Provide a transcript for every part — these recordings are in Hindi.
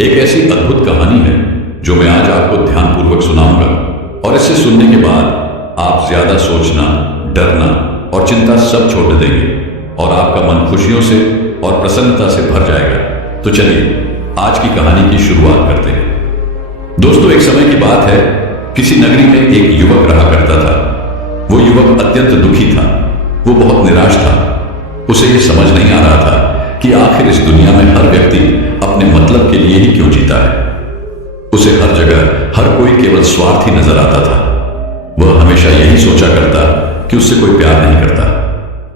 एक ऐसी अद्भुत कहानी है जो मैं आज आपको ध्यानपूर्वक सुनाऊंगा और इसे सुनने के बाद आप ज्यादा सोचना, डरना और चिंता सब छोड़ देंगे और आपका मन खुशियों से और प्रसन्नता से भर जाएगा। तो चलिए आज की कहानी की शुरुआत करते हैं। दोस्तों, एक समय की बात है, किसी नगरी में एक युवक रहा करता था। वो युवक अत्यंत दुखी था। वो बहुत निराश था। उसे ये समझ नहीं आ रहा था कि आखिर इस दुनिया में हर व्यक्ति अपने मतलब के लिए ही क्यों जीता है। उसे हर जगह हर कोई केवल स्वार्थी नजर आता था। वह हमेशा यही सोचा करता कि उससे कोई प्यार नहीं करता,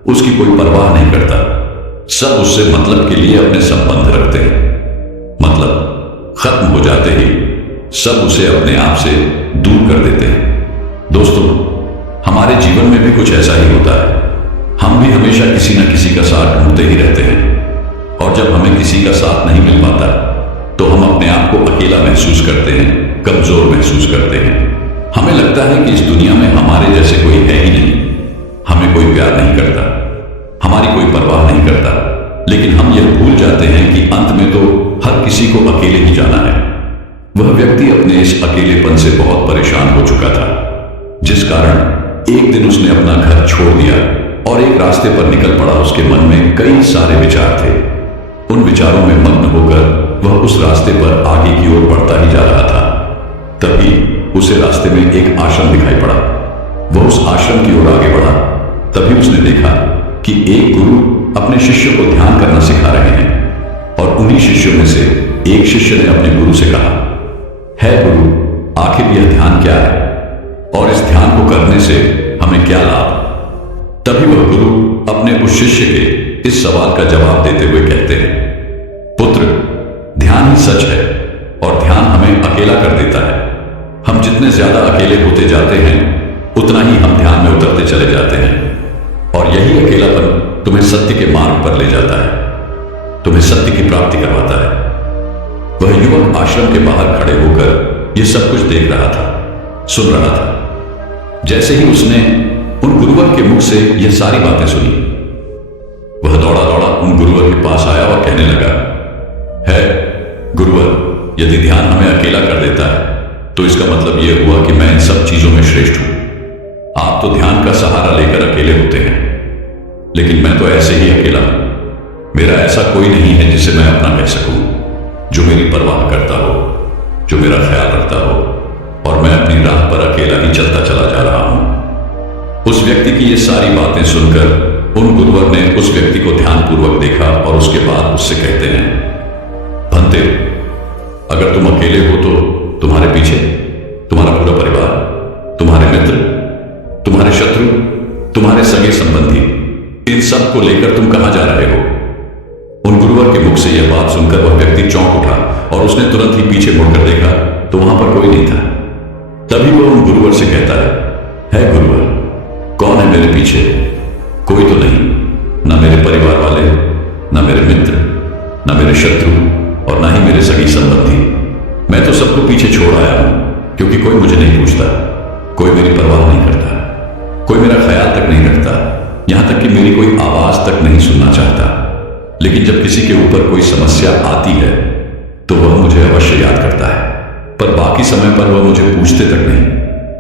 उसकी कोई परवाह नहीं करता। सब उससे मतलब के लिए अपने संबंध रखते हैं। मतलब खत्म हो जाते ही सब उसे अपने आप से दूर कर देते हैं। दोस्तों, हमारे जीवन में भी कुछ ऐसा ही होता है। हम भी हमेशा किसी न किसी का साथ ढूंढते ही रहते हैं और जब हमें किसी का साथ नहीं मिल पाता तो हम अपने आप को अकेला महसूस करते हैं, कमजोर महसूस करते हैं। हमें लगता है कि इस दुनिया में हमारे जैसे कोई है ही नहीं। हमें कोई प्यार नहीं करता, हमारी कोई परवाह नहीं करता। लेकिन हम यह भूल जाते हैं कि अंत में तो हर किसी को अकेले ही जाना है। वह व्यक्ति अपने इस अकेलेपन से बहुत परेशान हो चुका था, जिस कारण एक दिन उसने अपना घर छोड़ दिया और एक रास्ते पर निकल पड़ा। उसके मन में कई सारे विचार थे। उन विचारों में मग्न होकर वह उस रास्ते पर आगे की ओर बढ़ता ही जा रहा था। तभी उसे रास्ते में एक आश्रम दिखाई पड़ा। वह उस आश्रम की ओर आगे बढ़ा। तभी उसने देखा कि एक गुरु अपने शिष्य को ध्यान करना सिखा रहे हैं और उन्हीं शिष्यों में से एक शिष्य ने अपने गुरु से कहा, है गुरु, आखिर यह ध्यान क्या है और इस ध्यान को करने से हमें क्या लाभ? तभी वह गुरु अपने उस शिष्य के इस सवाल का जवाब देते हुए कहते हैं, पुत्र, ध्यान ही सच है और ध्यान हमें अकेला कर देता है। हम जितने ज्यादा अकेले होते जाते हैं उतना ही हम ध्यान में उतरते चले जाते हैं और यही अकेलापन तुम्हें सत्य के मार्ग पर ले जाता है, तुम्हें सत्य की प्राप्ति करवाता है। वह युवक आश्रम के बाहर खड़े होकर यह सब कुछ देख रहा था, सुन रहा था। जैसे ही उसने उन गुरुवर के मुख से यह सारी बातें सुनी, वह दौड़ा दौड़ा उन गुरुवर के पास आया और कहने लगा, है गुरुवर, यदि ध्यान हमें अकेला कर देता है तो इसका मतलब यह हुआ कि मैं इन सब चीजों में श्रेष्ठ हूं। आप तो ध्यान का सहारा लेकर अकेले होते हैं, लेकिन मैं तो ऐसे ही अकेला हूं। मेरा ऐसा कोई नहीं है जिसे मैं अपना कह सकूं, जो मेरी परवाह करता हो, जो मेरा ख्याल रखता हो, और मैं अपनी राह पर अकेला ही चलता चला जा रहा हूं। उस व्यक्ति की ये सारी बातें सुनकर उन गुरुवर ने उस व्यक्ति को ध्यानपूर्वक देखा और उसके बाद उससे कहते हैं, भंते, अगर तुम अकेले हो तो तुम्हारे पीछे तुम्हारा पूरा परिवार, तुम्हारे मित्र, तुम्हारे शत्रु, तुम्हारे सगे संबंधी, इन सब को लेकर तुम कहां जा रहे हो? उन गुरुवर के मुख से यह बात सुनकर वह व्यक्ति चौंक उठा और उसने तुरंत ही पीछे मुड़कर देखा तो वहां पर कोई नहीं था। तभी वह उन गुरुवर से कहता है गुरुवर, कौन है मेरे पीछे? कोई तो नहीं, ना मेरे परिवार वाले, ना मेरे मित्र, ना मेरे शत्रु और ना ही मेरे सगी संबंधी। मैं तो सबको पीछे छोड़ आया हूं क्योंकि कोई मुझे नहीं पूछता, कोई मेरी परवाह नहीं करता, कोई मेरा ख्याल तक नहीं रखता, यहां तक कि मेरी कोई आवाज तक नहीं सुनना चाहता। लेकिन जब किसी के ऊपर कोई समस्या आती है तो वह मुझे अवश्य याद करता है, पर बाकी समय पर वह मुझे पूछते तक नहीं।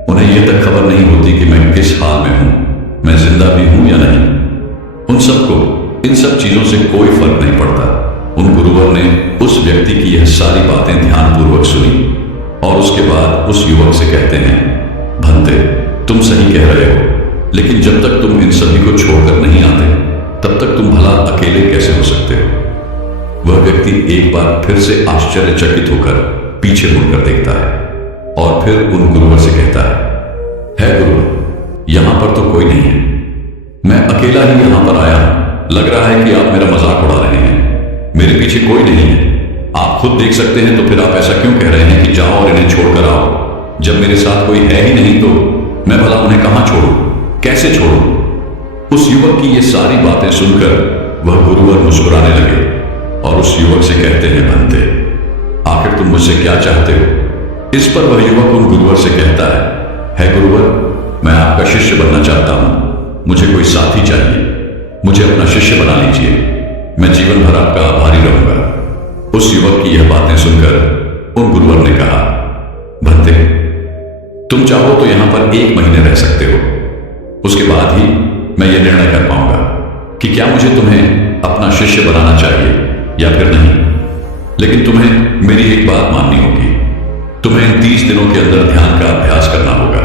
उन्हें यह तक खबर नहीं होती कि मैं किस हाल में हूं, मैं जिंदा भी हूं या नहीं। उन सबको इन सब चीजों से कोई फर्क नहीं पड़ता। उन गुरुवर ने उस व्यक्ति की यह सारी बातें ध्यानपूर्वक सुनी और उसके बाद उस युवक से कहते हैं, भंते, तुम सही कह रहे हो, लेकिन जब तक तुम इन सभी को छोड़कर नहीं आते तब तक तुम भला अकेले कैसे हो सकते हो? वह व्यक्ति एक बार फिर से आश्चर्यचकित होकर पीछे मुड़कर देखता है और फिर उन गुरुवर से कहता है गुरुवर, यहां पर तो कोई नहीं है, मैं अकेला ही यहां पर आया हूं। लग रहा है कि आप मेरा मजाक उड़ा रहे हैं। मेरे पीछे कोई नहीं है, आप खुद देख सकते हैं, तो फिर आप ऐसा क्यों कह रहे हैं कि जाओ और इन्हें छोड़कर आओ? जब मेरे साथ कोई है ही नहीं तो मैं भला उन्हें कहां छोड़ूं, कैसे छोड़ूं? उस युवक की ये सारी बातें सुनकर वह गुरुवर मुस्कुराने लगे और उस युवक से कहते हैं, भंते, आखिर तुम मुझसे क्या चाहते हो? इस पर वह युवक उन गुरुवर से कहता है गुरुवर, मैं आपका शिष्य बनना चाहता हूं। मुझे कोई साथी चाहिए, मुझे अपना शिष्य बना लीजिए। मैं जीवन भर आपका आभारी रहूंगा। उस युवक की यह बातें सुनकर उन गुरुवर ने कहा, भंते, तुम चाहो तो यहां पर 1 महीने रह सकते हो। उसके बाद ही मैं यह निर्णय कर पाऊंगा कि क्या मुझे तुम्हें अपना शिष्य बनाना चाहिए या फिर नहीं। लेकिन तुम्हें मेरी एक बात माननी होगी। तुम्हें इन 30 दिनों के अंदर ध्यान का अभ्यास करना होगा।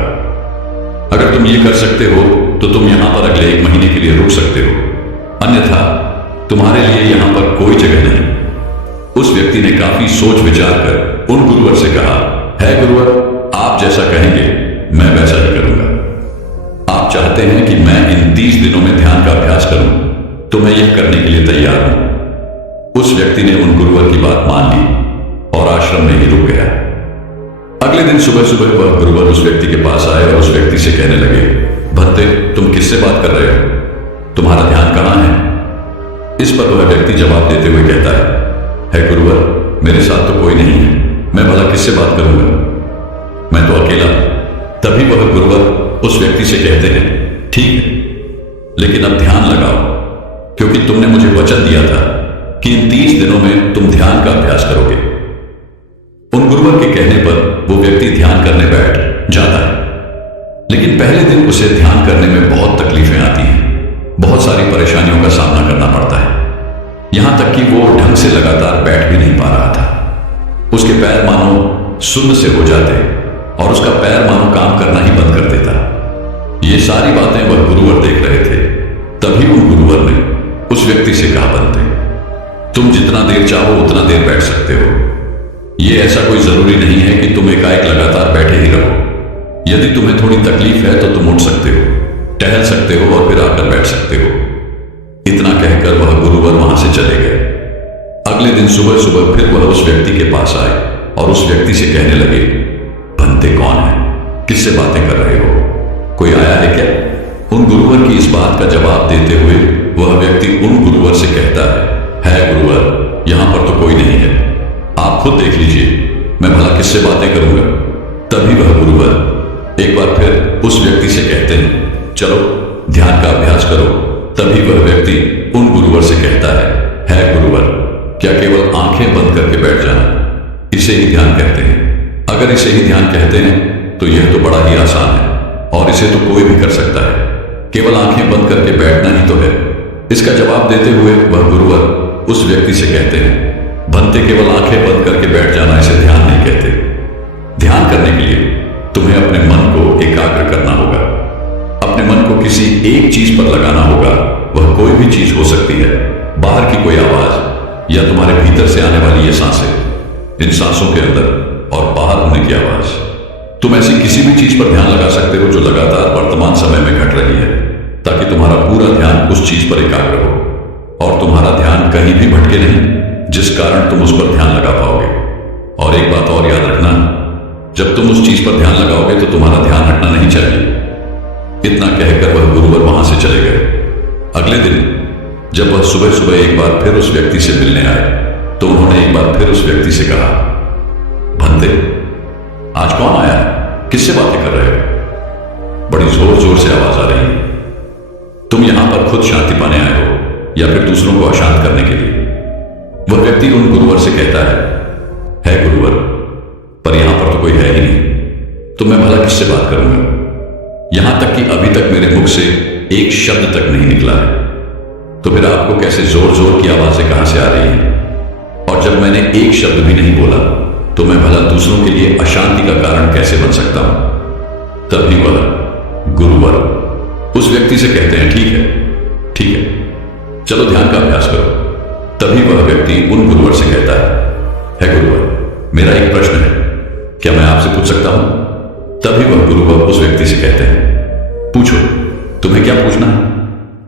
अगर तुम ये कर सकते हो तो तुम यहां पर अगले 1 महीने के लिए रुक सकते हो, अन्यथा तुम्हारे लिए यहां पर कोई जगह नहीं। उस व्यक्ति ने काफी सोच विचार कर उन गुरुवर से कहा, है गुरुवर, आप जैसा कहेंगे मैं वैसा ही करूंगा। आप चाहते हैं कि मैं इन 30 दिनों में ध्यान का अभ्यास करूं, तो मैं यह करने के लिए तैयार हूं। उस व्यक्ति ने उन गुरुवर की बात मान ली और आश्रम में ही रुक गया। अगले दिन सुबह सुबह वह गुरुवर उस व्यक्ति के पास आए और उस व्यक्ति से कहने लगे, भंते, तुम किससे बात कर रहे हो? तुम्हारा ध्यान कहां है? इस पर वह व्यक्ति जवाब देते हुए कहता है गुरुवर, मेरे साथ तो कोई नहीं है, मैं भला किससे बात करूंगा? मैं तो अकेला। तभी वह गुरुवर उस व्यक्ति से कहते हैं, ठीक है, लेकिन अब ध्यान लगाओ, क्योंकि तुमने मुझे वचन दिया था कि इन 30 दिनों में तुम ध्यान का अभ्यास करोगे। उन गुरुवर के कहने पर वो व्यक्ति ध्यान करने बैठ जाता है, लेकिन पहले दिन उसे ध्यान करने में बहुत तकलीफें आती हैं, बहुत सारी परेशानियों का सामना करना पड़ता है। यहां तक कि वो ढंग से लगातार बैठ भी नहीं पा रहा था। उसके पैर मानो सुन्न से हो जाते और उसका पैर मानो काम करना ही बंद कर देता। ये सारी बातें वह गुरुवर देख रहे थे। तभी उन गुरुवर ने उस व्यक्ति से कहा, बनते, तुम जितना देर चाहो उतना देर बैठ सकते हो। यह ऐसा कोई जरूरी नहीं है कि तुम एकाएक लगातार बैठे ही रहो। यदि तुम्हें थोड़ी तकलीफ है तो तुम उठ सकते हो, टहल सकते हो और फिर आकर बैठ सकते हो। इतना कहकर वह गुरुवर वहां से चले गए। अगले दिन सुबह सुबह फिर वह उस व्यक्ति के पास आए और उस व्यक्ति से कहने लगे, भंते कौन है? किससे बातें कर रहे हो? कोई आया है क्या? उन गुरुवर की इस बात का जवाब देते हुए वह व्यक्ति उन गुरुवर से कहता है गुरुवर, यहां पर तो कोई नहीं है, आप खुद देख लीजिए, मैं भला किससे बातें करूंगा। तभी वह गुरुवर एक बार फिर उस व्यक्ति से कहते हैं, चलो ध्यान का अभ्यास करो। तभी वह व्यक्ति उन गुरुवर से कहता है गुरुवर, क्या केवल आंखें बंद करके बैठ जाना, इसे ही ध्यान कहते हैं? अगर इसे ही ध्यान कहते हैं तो यह तो बड़ा ही आसान है और इसे तो कोई भी कर सकता है। केवल आंखें बंद करके बैठना ही तो है। इसका जवाब देते हुए वह गुरुवर उस व्यक्ति से कहते हैं, भंते, केवल आंखें बंद करके बैठ जाना इसे ध्यान नहीं कहते। ध्यान करने के लिए तुम्हें अपने मन को एकाग्र करना होगा। अपने मन को किसी एक चीज पर लगाना होगा। वह कोई भी चीज हो सकती है, बाहर की कोई आवाज या तुम्हारे भीतर से आने वाली ये सांसें, इन सांसों के अंदर और बाहर होने की आवाज। तुम ऐसी किसी भी चीज पर ध्यान लगा सकते हो जो लगातार वर्तमान समय में घट रही है, ताकि तुम्हारा पूरा ध्यान उस चीज पर एकाग्र हो और तुम्हारा ध्यान कहीं भी भटके नहीं, जिस कारण तुम उस पर ध्यान लगा पाओगे। और एक बात और याद रखना, जब तुम उस चीज पर ध्यान लगाओगे तो तुम्हारा ध्यान हटना नहीं चाहिए। इतना कहकर वह गुरुवर वहां से चले गए। अगले दिन जब वह सुबह सुबह एक बार फिर उस व्यक्ति से मिलने आए तो उन्होंने एक बार फिर उस व्यक्ति से कहा, भंते, आज कौन आया है? किससे बातें कर रहे हो? बड़ी जोर जोर से आवाज आ रही है। तुम यहां पर खुद शांति पाने आए हो या फिर दूसरों को अशांत करने के लिए? वह व्यक्ति उन गुरुवर से कहता है गुरुवर, पर यहां पर तो कोई है ही नहीं, तो मैं भला किससे बात करूंगा? यहां तक कि अभी तक मेरे मुख से एक शब्द तक नहीं निकला है, तो फिर आपको कैसे जोर जोर की आवाजें कहां से आ रही हैं? और जब मैंने एक शब्द भी नहीं बोला तो मैं भला दूसरों के लिए अशांति का कारण कैसे बन सकता हूं? तभी वह गुरुवर उस व्यक्ति से कहते हैं, ठीक है, चलो ध्यान का अभ्यास करो। तभी वह व्यक्ति उन गुरुवर से कहता है गुरुवर, मेरा एक प्रश्न है, क्या मैं आपसे पूछ सकता हूं? तभी वह गुरुवर उस व्यक्ति से कहते हैं, पूछो, तुम्हें क्या पूछना है?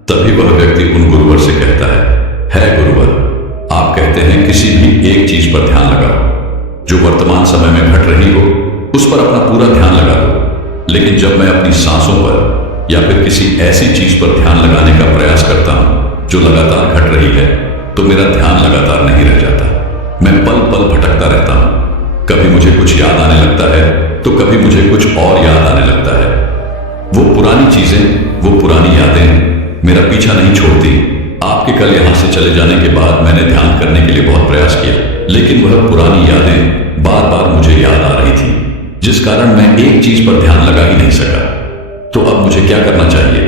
तभी वह व्यक्ति उन गुरुवर से कहता है गुरुवर, आप कहते हैं किसी भी एक चीज पर ध्यान लगाओ जो वर्तमान समय में घट रही हो, उस पर अपना पूरा ध्यान लगा लो। लेकिन जब मैं अपनी सांसों पर या फिर किसी ऐसी चीज पर ध्यान लगाने का प्रयास करता हूं जो लगातार घट रही है, तो मेरा ध्यान लगातार नहीं रह जाता। मैं पल पल भटकता रहता हूं। कभी मुझे कुछ याद आने लगता है तो कभी मुझे कुछ और याद आने लगता है। वो पुरानी चीजें, वो पुरानी यादें मेरा पीछा नहीं छोड़ती। आपके कल यहां से चले जाने के बाद मैंने ध्यान करने के लिए बहुत प्रयास किया, लेकिन वह पुरानी यादें बार बार मुझे याद आ रही थी, जिस कारण मैं एक चीज पर ध्यान लगा ही नहीं सका। तो अब मुझे क्या करना चाहिए?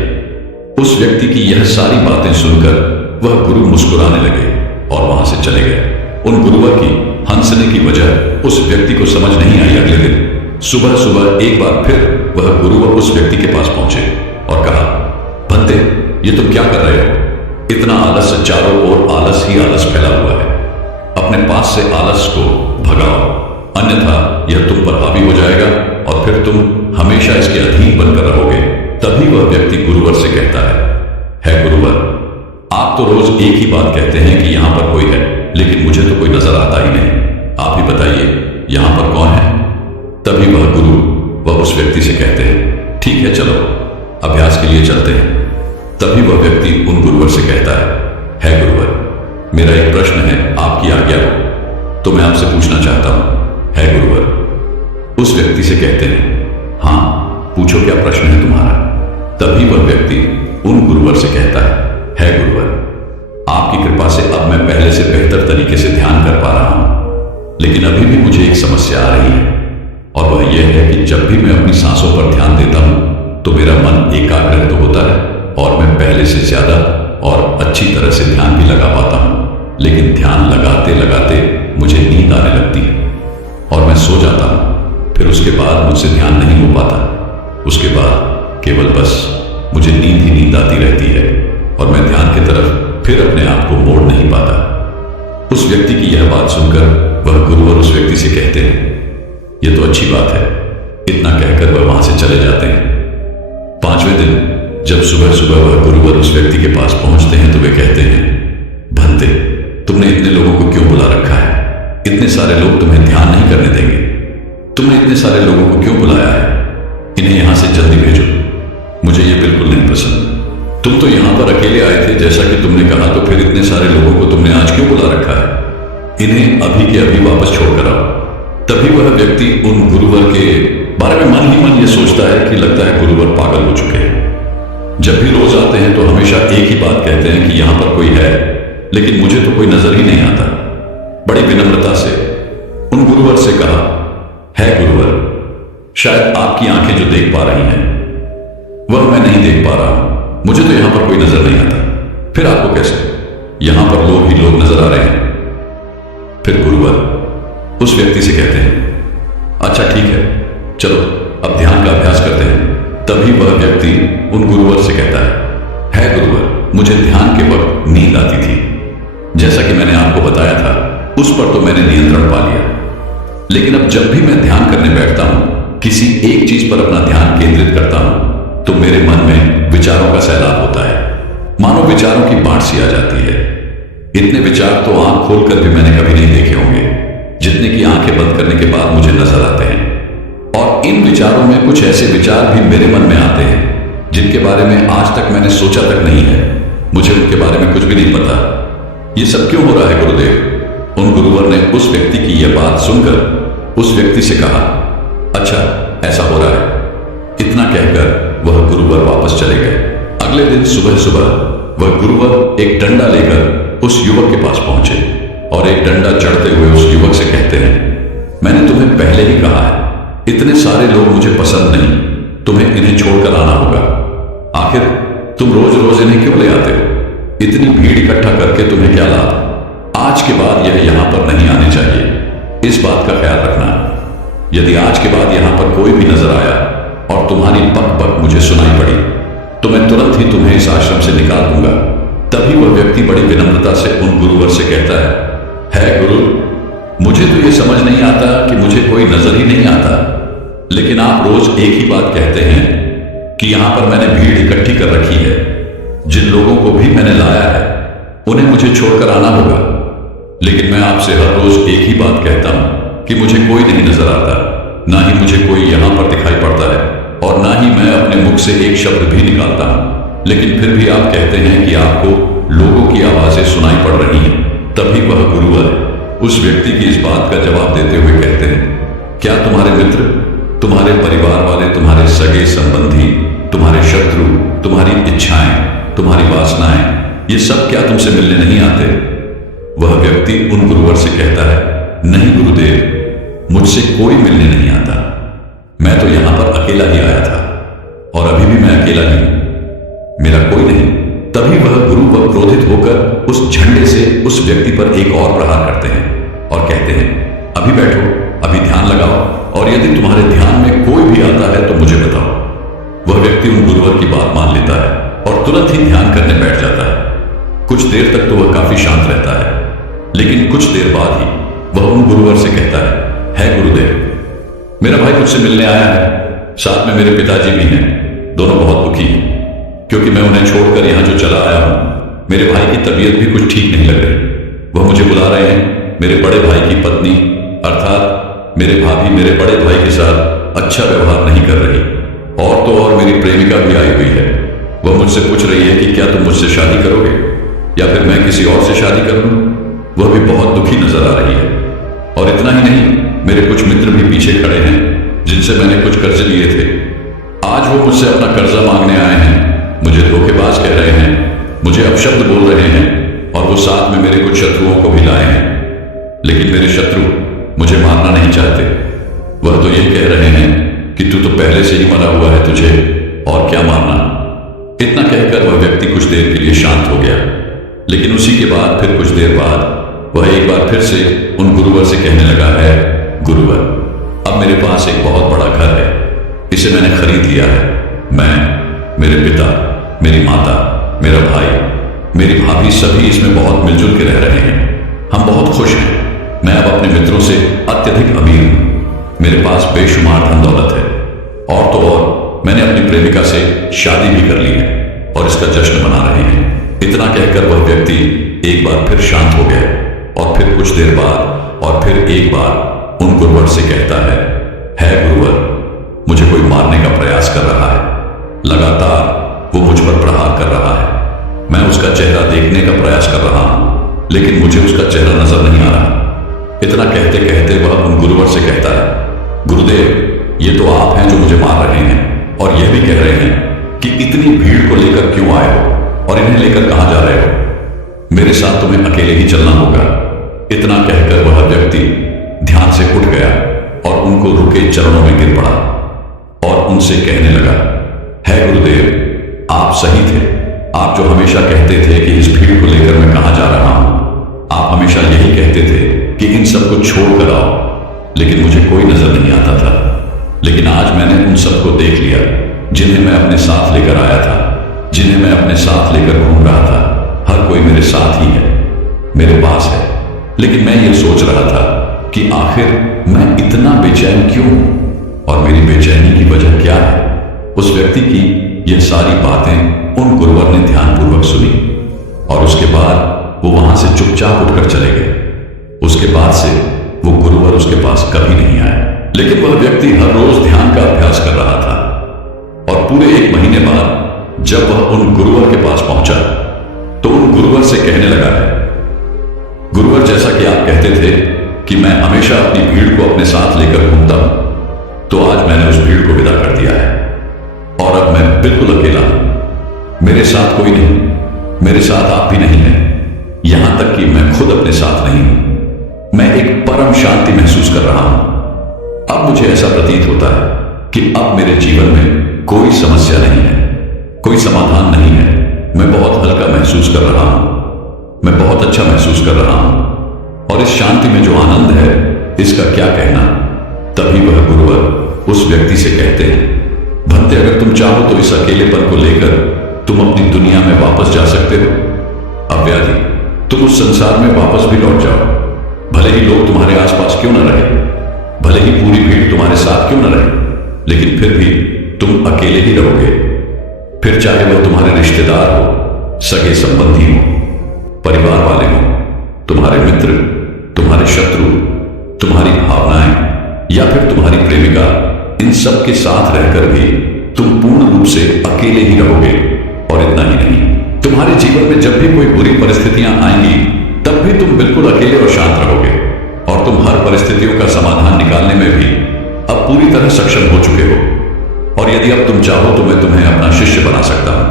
उस व्यक्ति की यह सारी बातें सुनकर वह गुरु मुस्कुराने लगे और वहां से चले गए। उन गुरुवर की हंसने की वजह उस व्यक्ति को समझ नहीं आई। अगले दिन सुबह सुबह एक बार फिर वह गुरुवर उस व्यक्ति के पास पहुंचे और कहा, भंते, ये तुम क्या कर रहे हो? इतना आलस, चारों ओर आलस ही आलस फैला हुआ है। अपने पास से आलस को भगाओ, अन्यथा यह तुम पर हावी हो जाएगा और फिर तुम हमेशा इसके अधीन बनकर रहोगे। तभी वह व्यक्ति गुरुवर से कहता है गुरुवर, आप तो रोज एक ही बात कहते हैं कि यहां पर कोई है, लेकिन मुझे तो कोई नजर आता ही नहीं। आप ही बताइए, यहां पर कौन है? तभी वह गुरु वह उस व्यक्ति से कहते हैं, ठीक है, चलो अभ्यास के लिए चलते हैं। तभी वह व्यक्ति उन गुरुवर से कहता है गुरुवर, मेरा एक प्रश्न है, आपकी आज्ञा हो तो मैं आपसे पूछना चाहता हूं। है गुरुवर। उस व्यक्ति से कहते हैं, हाँ पूछो, क्या प्रश्न है तुम्हारा? तभी वह व्यक्ति उन गुरुवर से कहता है गुरुवर, आपकी कृपा से अब मैं पहले से बेहतर तरीके से ध्यान कर पा रहा हूं, लेकिन अभी भी मुझे एक समस्या आ रही है, और वह यह है कि जब भी मैं अपनी सांसों पर ध्यान देता हूं तो मेरा मन एकाग्र तो होता है और मैं पहले से ज्यादा और अच्छी तरह से ध्यान भी लगा पाता हूं, लेकिन ध्यान लगाते लगाते मुझे नींद आने लगती है और मैं सो जाता हूं। फिर उसके बाद मुझसे ध्यान नहीं हो पाता। उसके बाद केवल बस मुझे नींद ही नींद आती रहती है और मैं ध्यान की तरफ फिर अपने आप को मोड़ नहीं पाता। उस व्यक्ति की यह बात सुनकर वह गुरुवर उस व्यक्ति से कहते हैं, यह तो अच्छी बात है। इतना कहकर वह वहां से चले जाते हैं। 5वें दिन जब सुबह सुबह वह गुरुवर उस व्यक्ति के पास पहुंचते हैं तो वे कहते हैं, भंते, तुमने इतने लोगों को क्यों बुला रखा है? इतने सारे लोग तुम्हें ध्यान नहीं करने देंगे। तुमने इतने सारे लोगों को क्यों बुलाया है? इन्हें यहां से जल्दी भेजो। मुझे ये बिल्कुल नहीं पसंद। तुम तो यहां पर अकेले आए थे जैसा कि तुमने कहा, तो फिर इतने सारे लोगों को तुमने आज क्यों बुला रखा है? इन्हें अभी के अभी वापस छोड़कर आओ। तभी वह व्यक्ति उन गुरुवर के बारे में मन ही मन ये सोचता है कि लगता है गुरुवर पागल हो चुके हैं। जब भी रोज आते हैं तो हमेशा एक ही बात कहते हैं कि यहां पर कोई है, लेकिन मुझे तो कोई नजर ही नहीं आता। बड़ी विनम्रता से उन गुरुवर से कहा, है गुरुवर, शायद आपकी आंखें जो देख पा रही हैं वह मैं नहीं देख पा रहा हूं। मुझे तो यहां पर कोई नजर नहीं आता। फिर आपको कैसे? यहां पर लोग ही लोग नजर आ रहे हैं। फिर गुरुवर उस व्यक्ति से कहते हैं, अच्छा ठीक है, चलो अब ध्यान का अभ्यास करते हैं। तभी वह व्यक्ति उन गुरुवर से कहता है गुरुवर, मुझे ध्यान के वक्त नींद आती थी। जैसा कि मैंने आपको बताया था, उस पर तो मैंने नियंत्रण पा लिया, लेकिन अब जब भी मैं ध्यान करने बैठता हूं, किसी एक चीज पर अपना ध्यान केंद्रित करता हूं, तो मेरे मन में विचारों का सैलाब होता है। मानो विचारों की बाढ़ सी आ जाती है। इतने विचार तो आंख खोलकर भी मैंने कभी नहीं देखे होंगे, जितने की आंखें बंद करने के बाद मुझे नजर आते हैं। और इन विचारों में कुछ ऐसे विचार भी मेरे मन में आते हैं जिनके बारे में आज तक मैंने सोचा तक नहीं है। मुझे उनके बारे में कुछ भी नहीं पता। ये सब क्यों हो रहा है गुरुदेव? उन गुरुवर ने उस व्यक्ति की यह बात सुनकर उस व्यक्ति से कहा, अच्छा ऐसा हो रहा है। इतना कहकर वह गुरुवर वापस चले गए। अगले दिन सुबह सुबह वह गुरुवर एक डंडा लेकर उस युवक के पास पहुंचे और एक डंडा चढ़ते हुए उस युवक से कहते हैं, मैंने तुम्हें पहले ही कहा है, इतने सारे लोग मुझे पसंद नहीं, तुम्हें इन्हें छोड़कर आना होगा। आखिर तुम रोज रोज इन्हें क्यों ले आते हो? इतनी भीड़ इकट्ठा करके तुम्हें क्या लाभ? आज के बाद यह यहां पर नहीं आने चाहिए। इस बात का ख्याल रखना। यदि आज के बाद यहां पर कोई भी नजर आया और तुम्हारी बक बक मुझे सुनाई पड़ी, तो मैं तुरंत ही तुम्हें इस आश्रम से निकाल दूंगा। तभी वह व्यक्ति बड़ी विनम्रता से उन गुरुवर से कहता है गुरु, मुझे तो यह समझ नहीं आता कि मुझे कोई नजर ही नहीं आता, लेकिन आप रोज एक ही बात कहते हैं कि यहां पर मैंने भीड़ इकट्ठी कर रखी है। जिन लोगों को भी मैंने लाया है उन्हें मुझे छोड़कर आना होगा, लेकिन मैं आपसे हर रोज एक ही बात कहता हूं कि मुझे कोई नहीं नजर आता, ना ही मुझे कोई यहां पर दिखाई पड़ता है और ना ही मैं अपने मुख से एक शब्द भी निकालता हूं, लेकिन फिर भी आप कहते हैं कि आपको लोगों की आवाजें सुनाई पड़ रही हैं। तभी वह गुरुवर उस व्यक्ति की इस बात का जवाब देते हुए कहते हैं, क्या तुम्हारे मित्र, तुम्हारे परिवार वाले, तुम्हारे सगे संबंधी, तुम्हारे शत्रु, तुम्हारी इच्छाएं, तुम्हारी वासनाएं, ये सब क्या तुमसे मिलने नहीं आते? वह व्यक्ति उन गुरुवर से कहता है, नहीं गुरुदेव, मुझसे कोई मिलने नहीं आता। मैं तो यहां पर अकेला ही आया था और अभी भी मैं अकेला ही हूं, मेरा कोई नहीं। तभी वह गुरु क्रोधित होकर उस झंडे से उस व्यक्ति पर एक और प्रहार करते हैं और कहते हैं, अभी बैठो, अभी ध्यान लगाओ, और यदि तुम्हारे ध्यान में कोई भी आता है तो मुझे बताओ। वह व्यक्ति उन गुरुवर की बात मान लेता है और तुरंत ही ध्यान करने बैठ जाता है। कुछ देर तक तो वह काफी शांत रहता है, लेकिन कुछ देर बाद ही वह उन गुरुवर से कहता है गुरुदेव, मेरा भाई मुझसे मिलने आया है, साथ में मेरे पिताजी भी हैं। दोनों बहुत दुखी हैं क्योंकि मैं उन्हें छोड़कर यहां जो चला आया हूं। मेरे भाई की तबीयत भी कुछ ठीक नहीं लग रही। वह मुझे बुला रहे हैं। मेरे बड़े भाई की पत्नी अर्थात मेरे भाभी मेरे बड़े भाई के साथ अच्छा व्यवहार नहीं कर रही, और तो और मेरी प्रेमिका भी आई हुई है। वह मुझसे पूछ रही है कि क्या तुम मुझसे शादी करोगे या फिर मैं किसी और से शादी कर लूं। वह भी बहुत दुखी नजर आ रही है। और इतना ही नहीं, मेरे कुछ मित्र भी पीछे खड़े हैं जिनसे मैंने कुछ कर्जे लिए थे। आज वो मुझसे अपना कर्जा मांगने आए हैं, मुझे धोखेबाज कह रहे हैं, मुझे अपशब्द बोल रहे हैं, और वो साथ में मेरे कुछ शत्रुओं को भी लाए हैं। लेकिन मेरे शत्रु मुझे मारना नहीं चाहते। वह तो ये कह रहे हैं कि तू तो पहले से ही मरा हुआ है, तुझे और क्या मारना। इतना कहकर वह व्यक्ति कुछ देर के लिए शांत हो गया, लेकिन उसी के बाद फिर कुछ देर बाद वह एक बार फिर से उन गुरुवर से कहने लगा है, गुरुवर, अब मेरे पास एक बहुत बड़ा घर है, इसे मैंने खरीद लिया है। मैं, मेरे पिता, मेरी माता, मेरा भाई, मेरी भाभी सभी इसमें बहुत मिलजुल के रह रहे हैं। हम बहुत खुश हैं। मैं अब अपने मित्रों से अत्यधिक अमीर हूं। मेरे पास बेशुमार धन दौलत है, और तो और मैंने अपनी प्रेमिका से शादी भी कर ली है और इसका जश्न मना रहे हैं। इतना कहकर वह व्यक्ति एक बार फिर शांत हो गया और फिर कुछ देर बाद और फिर एक बार उन गुरुवर से कहता है गुरुवर, मुझे कोई मारने का प्रयास कर रहा है। लगातार वो मुझ पर प्रहार कर रहा है। मैं उसका चेहरा देखने का प्रयास कर रहा हूं, लेकिन मुझे उसका चेहरा नजर नहीं आ रहा। इतना कहते कहते वह उन गुरुवर से कहता है, गुरुदेव, ये तो आप हैं जो मुझे मार रहे हैं और यह भी कह रहे हैं कि इतनी भीड़ को लेकर क्यों आए हो और इन्हें लेकर कहां जा रहे हो। मेरे साथ तुम्हें अकेले ही चलना होगा। इतना कहकर वह व्यक्ति ध्यान से उठ गया और उनको रुके चरणों में गिर पड़ा और उनसे कहने लगा, गुरुदेव, आप सही थे। आप जो हमेशा कहते थे कि इस भीड़ को लेकर मैं कहां जा रहा हूं, आप हमेशा यही कहते थे कि इन सबको छोड़ कर आओ, लेकिन मुझे कोई नजर नहीं आता था। लेकिन आज मैंने उन सबको देख लिया जिन्हें मैं अपने साथ लेकर आया था, जिन्हें मैं अपने साथ लेकर घूम रहा था। हर कोई मेरे साथ ही है, मेरे पास है। लेकिन मैं ये सोच रहा था कि आखिर मैं इतना बेचैन क्यों हूं और मेरी बेचैनी की वजह क्या है। उस व्यक्ति की यह सारी बातें उन गुरुवर ने ध्यानपूर्वक सुनी और उसके बाद वो वहां से चुपचाप उठकर चले गए। उसके बाद से वो गुरुवर उसके पास कभी नहीं आया। लेकिन वह व्यक्ति हर रोज ध्यान का अभ्यास कर रहा था और पूरे 1 महीने बाद जब वह उन गुरुवर के पास पहुंचा तो उन गुरुवर से कहने लगा है, गुरुवर, जैसा कि आप कहते थे कि मैं हमेशा अपनी भीड़ को अपने साथ लेकर घूमता हूं, तो आज मैंने उस भीड़ को विदा कर दिया है और अब मैं बिल्कुल अकेला हूं। मेरे साथ कोई नहीं, मेरे साथ आप भी नहीं है, यहां तक कि मैं खुद अपने साथ नहीं हूं। मैं एक परम शांति महसूस कर रहा हूं। अब मुझे ऐसा प्रतीत होता है कि अब मेरे जीवन में कोई समस्या नहीं है, कोई समाधान नहीं है। मैं बहुत हल्का महसूस कर रहा हूं, मैं बहुत अच्छा महसूस कर रहा हूं और इस शांति में जो आनंद है इसका क्या कहना। तभी वह गुरुवर उस व्यक्ति से कहते हैं, भंते, अगर तुम चाहो तो इस अकेलेपन को लेकर तुम अपनी दुनिया में वापस जा सकते हो। अव्याधि, तुम उस संसार में वापस भी लौट जाओ। भले ही लोग तुम्हारे आसपास क्यों न रहे, भले ही पूरी भीड़ तुम्हारे साथ क्यों न रहे, लेकिन फिर भी तुम अकेले ही रहोगे। फिर चाहे वो तुम्हारे रिश्तेदार हो, सगे संबंधी हो, परिवार वाले हो, तुम्हारे मित्र, तुम्हारे शत्रु, तुम्हारी भावनाएं या फिर तुम्हारी प्रेमिका, इन सब के साथ रहकर भी तुम पूर्ण रूप से अकेले ही रहोगे। और इतना ही नहीं, तुम्हारे जीवन में जब भी कोई बुरी परिस्थितियां आएंगी तब भी तुम बिल्कुल अकेले और शांत रहोगे और तुम हर परिस्थितियों का समाधान निकालने में भी अब पूरी तरह सक्षम हो चुके हो। और यदि अब तुम चाहो तो मैं तुम्हें अपना शिष्य बना सकता हूं,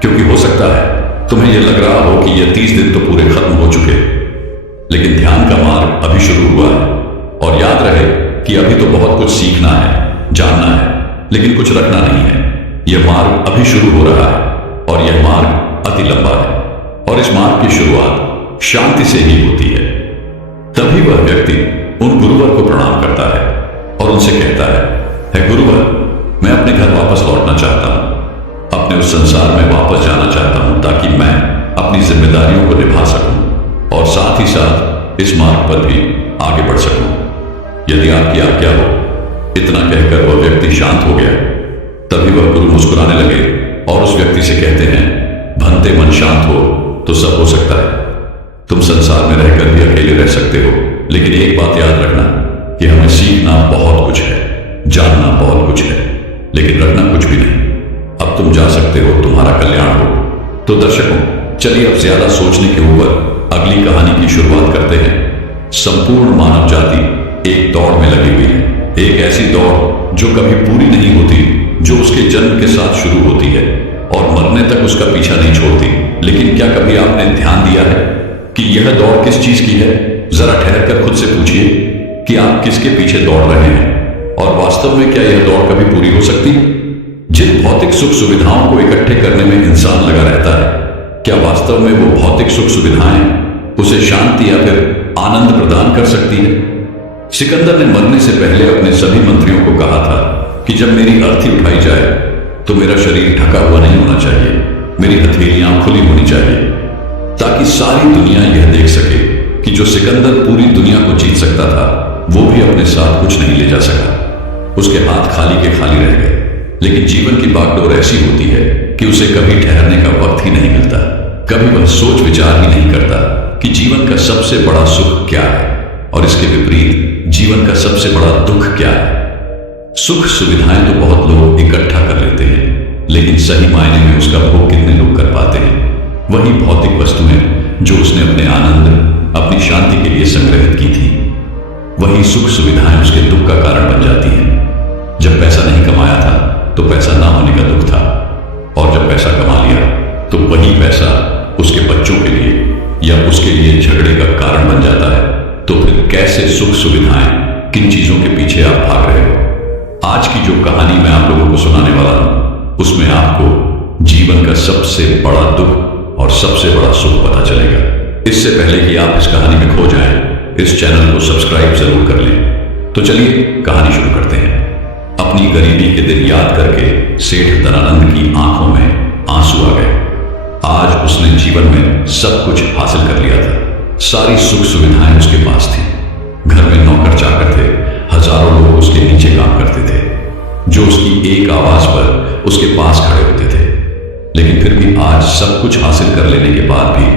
क्योंकि हो सकता है तुम्हें यह लग रहा हो कि यह 30 दिन तो पूरे खत्म हो चुके, लेकिन ध्यान का मार्ग अभी शुरू हुआ है। और याद रहे कि अभी तो बहुत कुछ सीखना है, जानना है, लेकिन कुछ रखना नहीं है। यह मार्ग अभी शुरू हो रहा है और यह मार्ग अति लंबा है। और इस मार्ग की शुरुआत शांति से ही होती है। तभी वह व्यक्ति उन गुरुवर को प्रणाम करता है और उनसे कहता है गुरुवर, मैं अपने घर वापस लौटना चाहता हूं, अपने उस संसार में वापस जाना चाहता हूं, ताकि मैं अपनी जिम्मेदारियों को निभा सकूं और साथ ही साथ इस मार्ग पर भी आगे बढ़ सकूं। यदि आपकी आज्ञा हो। इतना कहकर वह व्यक्ति शांत हो गया। तभी वह गुरु मुस्कुराने लगे और उस व्यक्ति से कहते हैं, भंते मन शांत हो तो सब हो सकता है। तुम संसार में रहकर भी अकेले रह सकते हो, लेकिन एक बात याद रखना कि हमें सीखना बहुत कुछ है, जानना बहुत कुछ है, लेकिन रखना कुछ भी नहीं। अब तुम जा सकते हो, तुम्हारा कल्याण हो। तो दर्शकों, चलिए अब ज्यादा सोचने के ऊपर अगली कहानी की शुरुआत करते हैं। संपूर्ण मानव जाति एक दौड़ में लगी हुई है, एक ऐसी दौड़ जो कभी पूरी नहीं होती, जो उसके जन्म के साथ शुरू होती है और मरने तक उसका पीछा नहीं छोड़ती। लेकिन क्या कभी आपने ध्यान दिया है कि यह दौड़ किस चीज की है? जरा ठहर कर खुद से पूछिए कि आप किसके पीछे दौड़ रहे हैं और वास्तव में क्या यह दौड़ कभी पूरी हो सकती है? जिन भौतिक सुख सुविधाओं को इकट्ठे करने में इंसान लगा रहता है, क्या वास्तव में वो भौतिक सुख सुविधाएं उसे शांति या फिर आनंद प्रदान कर सकती है? सिकंदर ने मरने से पहले अपने सभी मंत्रियों को कहा था कि जब मेरी अर्थी उठाई जाए तो मेरा शरीर ढका हुआ नहीं होना चाहिए, मेरी हथेलियां खुली होनी चाहिए, ताकि सारी दुनिया यह देख सके कि जो सिकंदर पूरी दुनिया को जीत सकता था, वो भी अपने साथ कुछ नहीं ले जा सका। उसके हाथ खाली के खाली रह गए। लेकिन जीवन की बागडोर ऐसी होती है कि उसे कभी ठहरने का वक्त ही नहीं मिलता। कभी वह सोच विचार ही नहीं करता कि जीवन का सबसे बड़ा सुख क्या है और इसके विपरीत जीवन का सबसे बड़ा दुख क्या है। सुख सुविधाएं तो बहुत लोग इकट्ठा कर लेते हैं, लेकिन सही मायने में उसका भोग कितने लोग कर पाते हैं? वही भौतिक वस्तुएं जो उसने अपने आनंद, अपनी शांति के लिए संग्रहित की थी, वही सुख सुविधाएं उसके दुख का कारण बन जाती हैं। जब पैसा नहीं कमाया था तो पैसा ना होने का दुख था, और जब पैसा कमा लिया तो वही पैसा उसके बच्चों के लिए या उसके लिए झगड़े का कारण बन जाता है। तो फिर कैसे सुख सुविधाएं, किन चीजों के पीछे आप भाग रहे हो? आज की जो कहानी मैं आप लोगों को सुनाने वाला हूं, उसमें आपको जीवन का सबसे बड़ा दुख और सबसे बड़ा सुख पता चलेगा। इससे पहले कि आप इस कहानी में खो जाएं, इस चैनल को सब्सक्राइब जरूर कर लें। तो चलिए कहानी शुरू करते हैं। अपनी गरीबी के दिन याद करके सेठ धनानंद की आंखों में आंसू आ गए। आज उसने जीवन में सब कुछ हासिल कर लिया था। सारी सुख सुविधाएं उसके पास थी। घर में नौकर चाकर थे, हजारों लोग उसके नीचे काम करते थे, जो उसकी एक आवाज पर उसके पास खड़े होते थे। लेकिन फिर भी आज सब कुछ हासिल कर लेने के बाद भी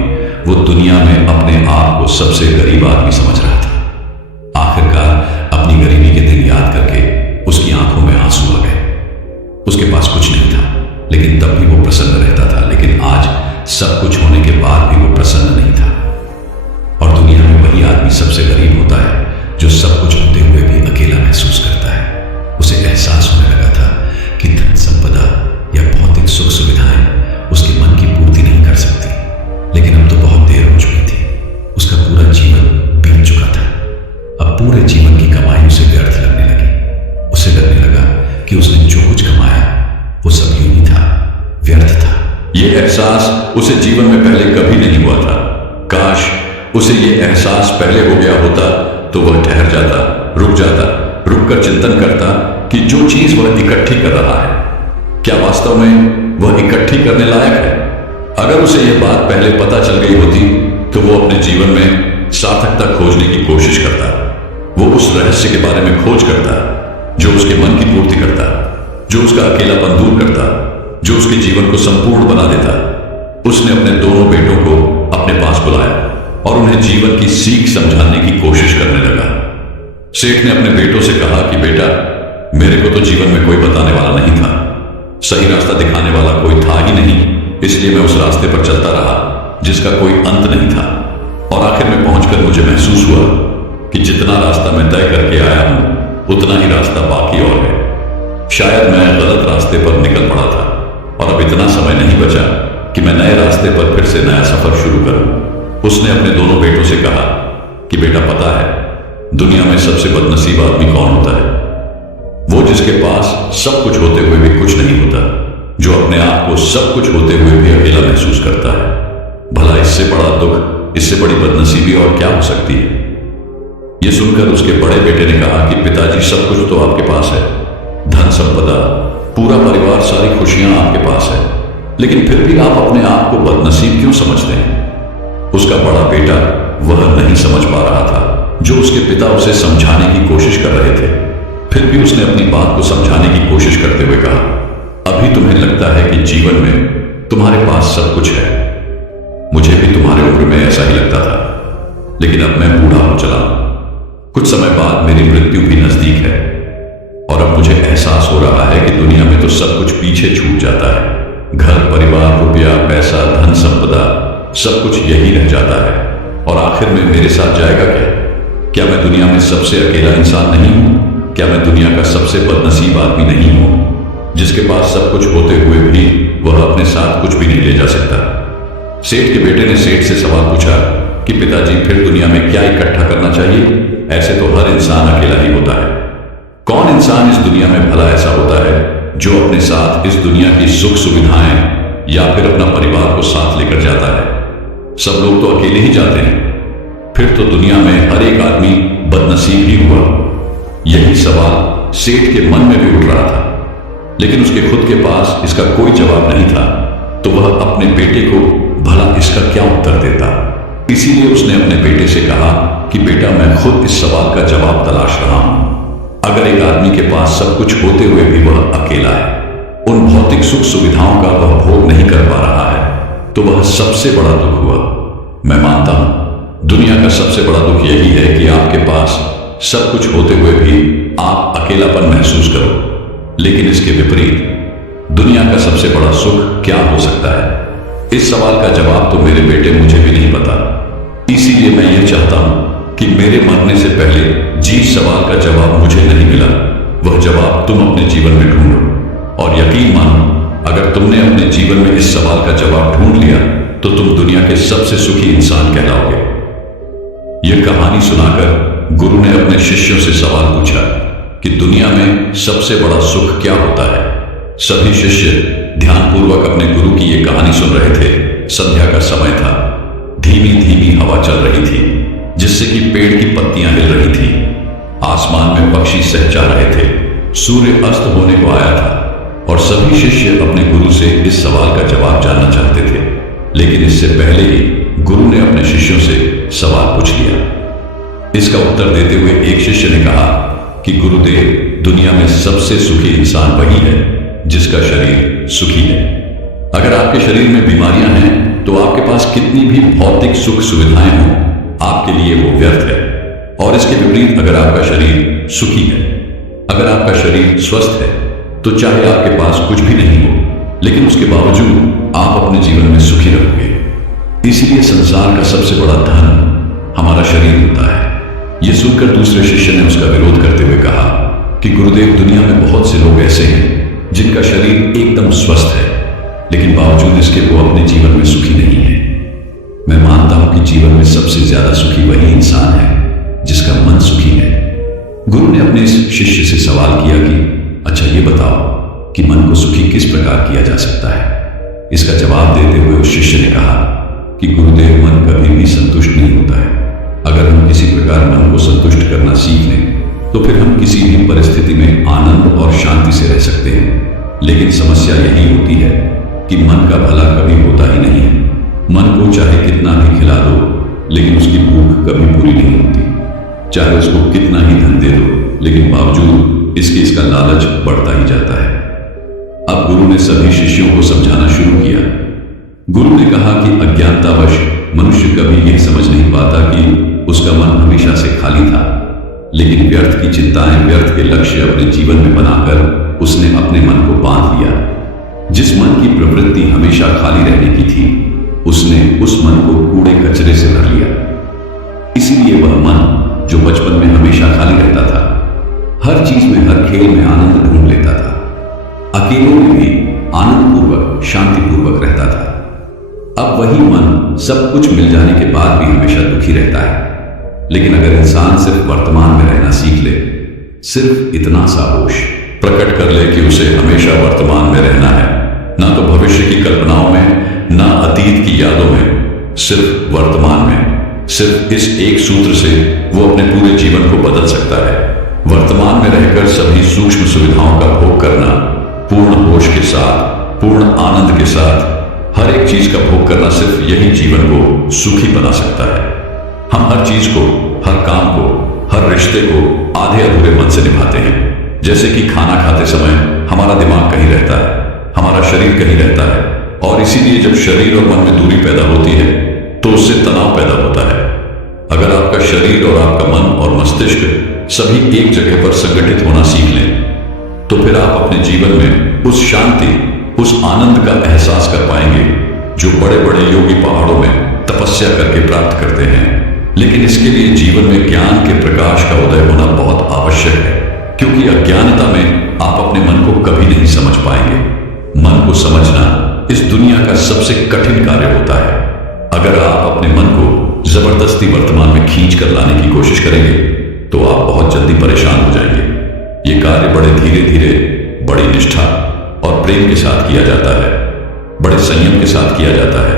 वो दुनिया में अपने आप को सबसे गरीब आदमी समझ रहा था। आखिरकार अपनी गरीबी के दिन याद करके उसकी आंखों में आंसू आ गए। उसके पास कुछ नहीं था, लेकिन तब भी वो प्रसन्न रहता था। लेकिन आज सब कुछ होने के बाद भी वो प्रसन्न नहीं था। और दुनिया में वही आदमी सबसे गरीब होता है जो सब कुछ होते हुए भी अकेला महसूस करता है। उसे एहसास होने लगा था कि धन संपदा या भौतिक सुख सुविधाएं उसके मन की पूर्ति नहीं कर सकती। लेकिन अब तो बहुत देर हो चुकी थी। उसका पूरा जीवन बीत चुका था। अब पूरे जीवन की कमाई उसे व्यर्थ लगने लगी। उसे लगने लगा कि उसने जो कुछ कमाया वो सब यूं ही था, व्यर्थ था। यह एहसास उसे जीवन में पहले कभी नहीं हुआ था। काश उसे यह एहसास पहले हो गया होता तो वह ठहर जाता, रुक कर चिंतन करता कि जो चीज वह इकट्ठी कर रहा है, क्या वास्तव में वह इकट्ठी करने लायक है? अगर उसे यह बात पहले पता चल गई होती तो वो अपने जीवन में सार्थकता खोजने की कोशिश करता। वो उस रहस्य के बारे में खोज करता जो उसके मन की पूर्ति करता, जो उसका अकेलापन दूर करता, जो उसके जीवन को संपूर्ण बना देता। उसने अपने दोनों बेटों को अपने पास बुलाया और उन्हें जीवन की सीख समझाने की कोशिश करने लगा। सेठ ने अपने बेटों से कहा कि बेटा, मेरे को तो जीवन में कोई बताने वाला नहीं था, सही रास्ता दिखाने वाला कोई था ही नहीं, इसलिए मैं उस रास्ते पर चलता रहा जिसका कोई अंत नहीं था। और आखिर में पहुंचकर मुझे महसूस हुआ कि जितना रास्ता मैं तय करके आया हूं, उतना ही रास्ता बाकी और है। शायद मैं गलत रास्ते पर निकल पड़ा था और अब इतना समय नहीं बचा कि मैं नए रास्ते पर फिर से नया सफर शुरू करूं। उसने अपने दोनों बेटों से कहा कि बेटा पता है दुनिया में सबसे बदनसीब आदमी कौन होता है? वो जिसके पास सब कुछ होते हुए भी कुछ नहीं होता, जो अपने आप को सब कुछ होते हुए भी अकेला महसूस करता है। भला इससे बड़ा दुख, इससे बड़ी बदनसीबी और क्या हो सकती है? यह सुनकर उसके बड़े बेटे ने कहा कि पिताजी सब कुछ तो आपके पास है, धन संपदा, पूरा परिवार, सारी खुशियां आपके पास है, लेकिन फिर भी आप अपने आप को बदनसीब क्यों समझते हैं? उसका बड़ा बेटा वह नहीं समझ पा रहा था जो उसके पिता उसे समझाने की कोशिश कर रहे थे। फिर भी उसने अपनी बात को समझाने की कोशिश करते हुए कहा, अभी तुम्हें लगता है कि जीवन में तुम्हारे पास सब कुछ है। मुझे भी तुम्हारे उम्र में ऐसा ही लगता था, लेकिन अब मैं बूढ़ा हो चला। कुछ समय बाद मेरी मृत्यु भी नजदीक है और अब मुझे एहसास हो रहा है कि दुनिया में तो सब कुछ पीछे छूट जाता है। घर, परिवार, रुपया, पैसा, धन संपदा, सब कुछ यही रह जाता है और आखिर में मेरे साथ जाएगा क्या? क्या मैं दुनिया में सबसे अकेला इंसान नहीं हूं? क्या मैं दुनिया का सबसे बदनसीब आदमी नहीं हूं, जिसके पास सब कुछ होते हुए भी वह अपने साथ कुछ भी नहीं ले जा सकता? सेठ के बेटे ने सेठ से सवाल पूछा कि पिताजी फिर दुनिया में क्या इकट्ठा करना चाहिए? ऐसे तो हर इंसान अकेला ही होता है। कौन इंसान इस दुनिया में भला ऐसा होता है जो अपने साथ इस दुनिया की सुख सुविधाएं या फिर अपना परिवार को साथ लेकर जाता है? सब लोग तो अकेले ही जाते हैं। फिर तो दुनिया में हर एक आदमी बदनसीब ही हुआ। यही सवाल सेठ के मन में भी उठ रहा था, लेकिन उसके खुद के पास इसका कोई जवाब नहीं था, तो वह अपने बेटे को भला इसका क्या उत्तर देता? इसीलिए उसने अपने बेटे से कहा कि बेटा, मैं खुद इस सवाल का जवाब तलाश रहा हूं। अगर एक आदमी के पास सब कुछ होते हुए भी वह अकेला है, उन भौतिक सुख सुविधाओं का वह भोग नहीं कर पा रहा है, तो वह सबसे बड़ा दुख हुआ। मैं मानता हूं दुनिया का सबसे बड़ा दुख यही है कि आपके पास सब कुछ होते हुए भी आप अकेलापन महसूस करो। लेकिन इसके विपरीत दुनिया का सबसे बड़ा सुख क्या हो सकता है? इस सवाल का जवाब तो मेरे बेटे मुझे भी नहीं पता। इसीलिए मैं यह चाहता हूं कि मेरे मरने से पहले जिस सवाल का जवाब मुझे नहीं मिला, वह जवाब तुम अपने जीवन में ढूंढो। और यकीन मानो, अगर तुमने अपने जीवन में इस सवाल का जवाब ढूंढ लिया तो तुम दुनिया के सबसे सुखी इंसान कहलाओगे। यह कहानी सुनाकर गुरु ने अपने शिष्यों से सवाल पूछा कि दुनिया में सबसे बड़ा सुख क्या होता है? सभी शिष्य ध्यानपूर्वक अपने गुरु की यह कहानी सुन रहे थे। संध्या का समय था। धीमी धीमी हवा चल रही थी, जिससे कि पेड़ की पत्तियां हिल रही थी। आसमान में पक्षी सहचा रहे थे। सूर्य अस्त होने को आया था और सभी शिष्य अपने गुरु से इस सवाल का जवाब जानना चाहते थे। लेकिन इससे पहले ही गुरु ने अपने शिष्यों से सवाल पूछ लिया। इसका उत्तर देते हुए एक शिष्य ने कहा कि गुरुदेव, दुनिया में सबसे सुखी इंसान वही है जिसका शरीर सुखी है। अगर आपके शरीर में बीमारियां हैं तो आपके पास कितनी भी भौतिक सुख सुविधाएं हों, आपके लिए वो व्यर्थ है। और इसके विपरीत अगर आपका शरीर सुखी है, अगर आपका शरीर स्वस्थ है, तो चाहे आपके पास कुछ भी नहीं हो, लेकिन उसके बावजूद आप अपने जीवन में सुखी रहोगे। इसीलिए संसार का सबसे बड़ा धन हमारा शरीर होता है। यह सुनकर दूसरे शिष्य ने उसका विरोध करते हुए कहा कि गुरुदेव, दुनिया में बहुत से लोग ऐसे हैं जिनका शरीर एकदम स्वस्थ है, लेकिन बावजूद इसके वो अपने जीवन में सुखी नहीं है। मैं मानता हूं कि जीवन में सबसे ज्यादा सुखी वही इंसान है जिसका मन सुखी है। गुरु ने अपने इस शिष्य से सवाल किया कि अच्छा ये बताओ कि मन को सुखी किस प्रकार किया जा सकता है? इसका जवाब देते हुए उस शिष्य ने कहा कि गुरुदेव, मन कभी भी संतुष्ट नहीं होता है। अगर हम किसी प्रकार मन को संतुष्ट करना सीख लें तो फिर हम किसी भी परिस्थिति में आनंद और शांति से रह सकते हैं। लेकिन समस्या यही होती है कि मन का भला कभी होता ही नहीं है। मन को चाहे कितना भी खिला दो, लेकिन उसकी भूख कभी पूरी नहीं होती। चाहे उसको कितना ही धन दे दो, लेकिन बावजूद इसका लालच बढ़ता ही जाता है। अब गुरु ने सभी शिष्यों को समझाना शुरू किया। गुरु ने कहा कि अज्ञानतावश मनुष्य कभी यह समझ नहीं पाता कि उसका मन हमेशा से खाली था, लेकिन व्यर्थ की चिंताएं, व्यर्थ के लक्ष्य अपने जीवन में बनाकर उसने अपने मन को बांध लिया। जिस मन की प्रवृत्ति हमेशा खाली रहने की थी, उसने उस मन को कूड़े कचरे से भर लिया। इसीलिए वह मन जो बचपन में हमेशा खाली रहता था, हर चीज में, हर खेल में आनंद ढूंढ लेता था, अकेले में भी आनंदपूर्वक, शांतिपूर्वक रहता था, अब वही मन सब कुछ मिल जाने के बाद भी हमेशा दुखी रहता है। लेकिन अगर इंसान सिर्फ वर्तमान में रहना सीख ले, सिर्फ इतना सा होश प्रकट कर ले कि उसे हमेशा वर्तमान में रहना है, ना तो भविष्य की कल्पनाओं में, ना अतीत की यादों में, सिर्फ वर्तमान में, सिर्फ इस एक सूत्र से वो अपने पूरे जीवन को बदल सकता है। वर्तमान में रहकर सभी सूक्ष्म सुविधाओं का भोग करना, पूर्ण होश के साथ, पूर्ण आनंद के साथ हर एक चीज का भोग करना, सिर्फ यही जीवन को सुखी बना सकता है। हम हर चीज को, हर काम को, हर रिश्ते को आधे अधूरे मन से निभाते हैं। जैसे कि खाना खाते समय हमारा दिमाग कहीं रहता है, हमारा शरीर कहीं रहता है, और इसीलिए जब शरीर और मन में दूरी पैदा होती है तो उससे तनाव पैदा होता है। अगर आपका शरीर और आपका मन और मस्तिष्क सभी एक जगह पर संगठित होना सीख लें, तो फिर आप अपने जीवन में उस शांति, उस आनंद का एहसास कर पाएंगे जो बड़े बड़े योगी पहाड़ों में तपस्या करके प्राप्त करते हैं। लेकिन इसके लिए जीवन में ज्ञान के प्रकाश का उदय होना बहुत आवश्यक है, क्योंकि अज्ञानता में आप अपने मन को कभी नहीं समझ पाएंगे। मन को समझना इस दुनिया का सबसे कठिन कार्य होता है। अगर आप अपने मन को जबरदस्ती वर्तमान में खींच कर लाने की कोशिश करेंगे तो आप बहुत जल्दी परेशान हो जाएंगे। ये कार्य बड़े धीरे धीरे, बड़ी निष्ठा और प्रेम के साथ किया जाता है, बड़े संयम के साथ किया जाता है।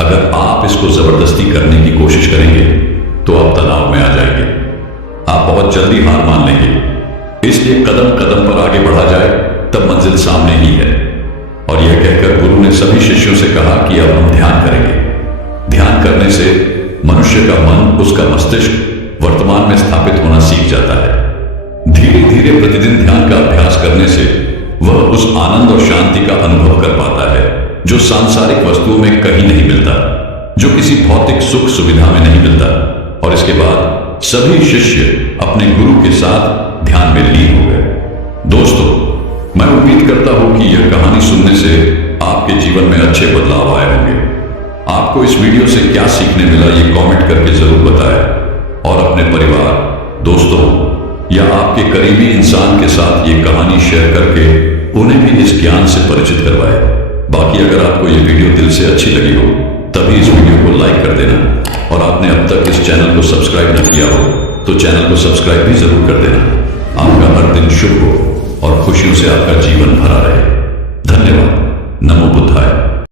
अगर आप इसको जबरदस्ती करने की कोशिश करेंगे तो आप तनाव में आ जाएंगे, आप बहुत जल्दी हार मान लेंगे। इसलिए कदम कदम पर आगे बढ़ा जाए तब मंजिल सामने ही है। और यह कहकर गुरु ने सभी शिष्यों से कहा कि अब हम ध्यान करेंगे। ध्यान करने से मनुष्य का मन, उसका मस्तिष्क वर्तमान में स्थापित होना सीख जाता है। धीरे धीरे प्रतिदिन ध्यान का अभ्यास करने से वह उस आनंद और शांति का अनुभव कर पाता है जो सांसारिक वस्तुओं में कहीं नहीं मिलता, जो किसी भौतिक सुख सुविधा में नहीं मिलता। और इसके बाद सभी शिष्य अपने गुरु के साथ ध्यान में लीन हो गए। दोस्तों, मैं उम्मीद करता हूं कि यह कहानी सुनने से आपके जीवन में अच्छे बदलाव आए होंगे। आपको इस वीडियो से क्या सीखने मिला, ये कमेंट करके जरूर बताएं और अपने परिवार, दोस्तों या आपके करीबी इंसान के साथ ये कहानी शेयर करके उन्हें भी इस ज्ञान से परिचित करवाएं। बाकी अगर आपको ये वीडियो दिल से अच्छी लगी हो तभी इस वीडियो को लाइक कर देना, और आपने अब तक इस चैनल को सब्सक्राइब न किया हो तो चैनल को सब्सक्राइब भी जरूर कर देना। आपका हर दिन शुभ हो और खुशियों से आपका जीवन भरा रहे। धन्यवाद। नमो बुद्धाय।